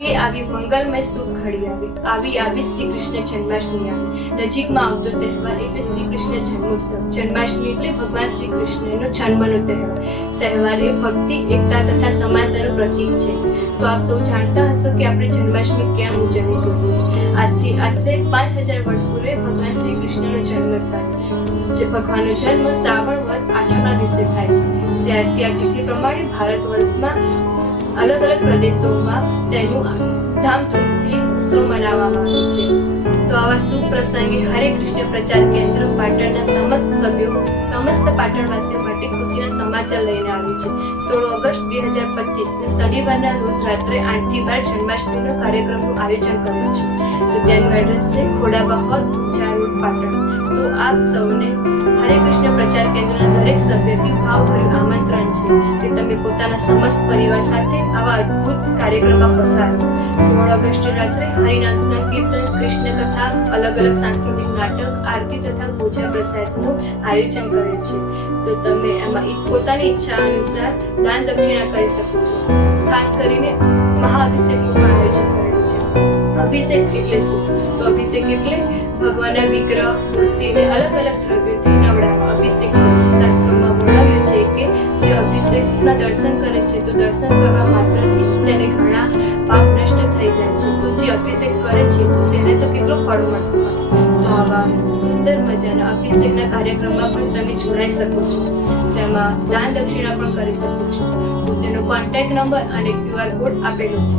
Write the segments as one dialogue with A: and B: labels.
A: એ આવી મંગલમય સુખ ઘડી આવી. આવી આવી શ્રી કૃષ્ણ જન્માષ્ટમી આવી. નજીકમાં આવતો તહેવાર એટલે શ્રી કૃષ્ણ જન્મોત્સવ. જન્માષ્ટમી એટલે ભગવાન શ્રી કૃષ્ણનો જન્મનો તહેવાર. તહેવાર એ ભક્તિ, એકતા તથા સમાનતાનું પ્રતીક છે. તો આપ સૌ જાણતા હશો કે આપણે જન્માષ્ટમી કેમ ઉજવવી જોઈએ આજથી આશરે પાંચ હજાર વર્ષ પૂર્વે ભગવાન શ્રી કૃષ્ણનો જન્મ થયો. જે ભગવાનનો જન્મ શ્રાવણ વદ આઠમના દિવસે થાય છે. ત્યારથી આ તિથિ પ્રમાણે ભારત વર્ષમાં અલગ અલગ પ્રદેશોમાં તેનું ધામધૂમથી ઉત્સવ મનાવવામાં આવે છે. તો આવા શુભ પ્રસંગે હરે કૃષ્ણ પ્રચાર કેન્દ્ર પાટણના સમસ્ત સભ્યો, સમસ્ત પાટણવાસીઓ માટે ખુશીના સમાચાર લઈને આવ્યું છે. સોળ ઓગસ્ટ બે હજાર પચીસ ને શનિવારના રોજ રાત્રે આઠથી બાર જન્માષ્ટમીનો કાર્યક્રમનું આયોજન કર્યું છે. તો તેનું એડ્રેસ છે ખોડાબા હોલ ઊંચા રોડ, પાટણ. તો આપ સૌને હરે કૃષ્ણ પ્રચાર કેન્દ્રના દરેક સભ્યથી ભાવભર્યું આમંત્રણ છે. પોતાના સમસ્ત પરિવાર સાથે આવા અદ્ભુત કાર્યક્રમમાં પધાર્યો. સોળ ઓગસ્ટ રાત્રે હરિનામ સંકીર્તન કૃષ્ણ કથા અલગ અલગ સાંસ્કૃતિક નાટક, આરતી તથા પૂજા પ્રસાદનું આયોજન કરે છે. તો તમે એમાં પોતાની ઈચ્છા અનુસાર દાન દક્ષિણા કરી શકો છો. ખાસ કરીને મહાઅભિષેકનું પણ આયોજન કરેલું છે. અભિષેક એટલે શું? તો અભિષેક એટલે ભગવાનના વિગ્રહ મૂર્તિને અલગ અલગ અભિષેકના દર્શન કરે છે, તો દર્શન કરવા માત્રથી જ તેને ઘણા પાપ નષ્ટ થઈ જાય છે. તો જે અભિષેક કરે છે, તો તેને તો કેટલો ફળ મળતો હશે? તો આવા સુંદર મજાના અભિષેકના કાર્યક્રમમાં પણ તમે જોડાઈ શકો છો. તેમાં દાન દક્ષિણા પણ કરી શકો છો. તેનો કોન્ટેક્ટ નંબર અને ક્યુઆર કોડ આપેલો છે.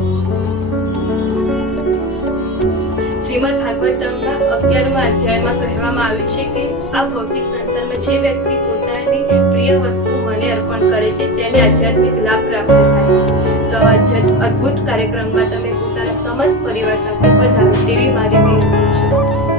A: શ્રીમદ ભાગવતમના અગિયારમા અધ્યાયમાં કહેવામાં આવ્યું છે કે આ ભૌતિક સંસારમાં જે વ્યક્તિ પોતાની પ્રિય વસ્તુ મને અર્પણ કરે છે, તેને આધ્યાત્મિક લાભ પ્રાપ્ત થાય છે. તો આવા અધ્યાત્મ- અદ્ભુત કાર્યક્રમમાં તમે પોતાના સમસ્ત પરિવાર સાથે પધારો, તેવી મારી વિનંતી છે.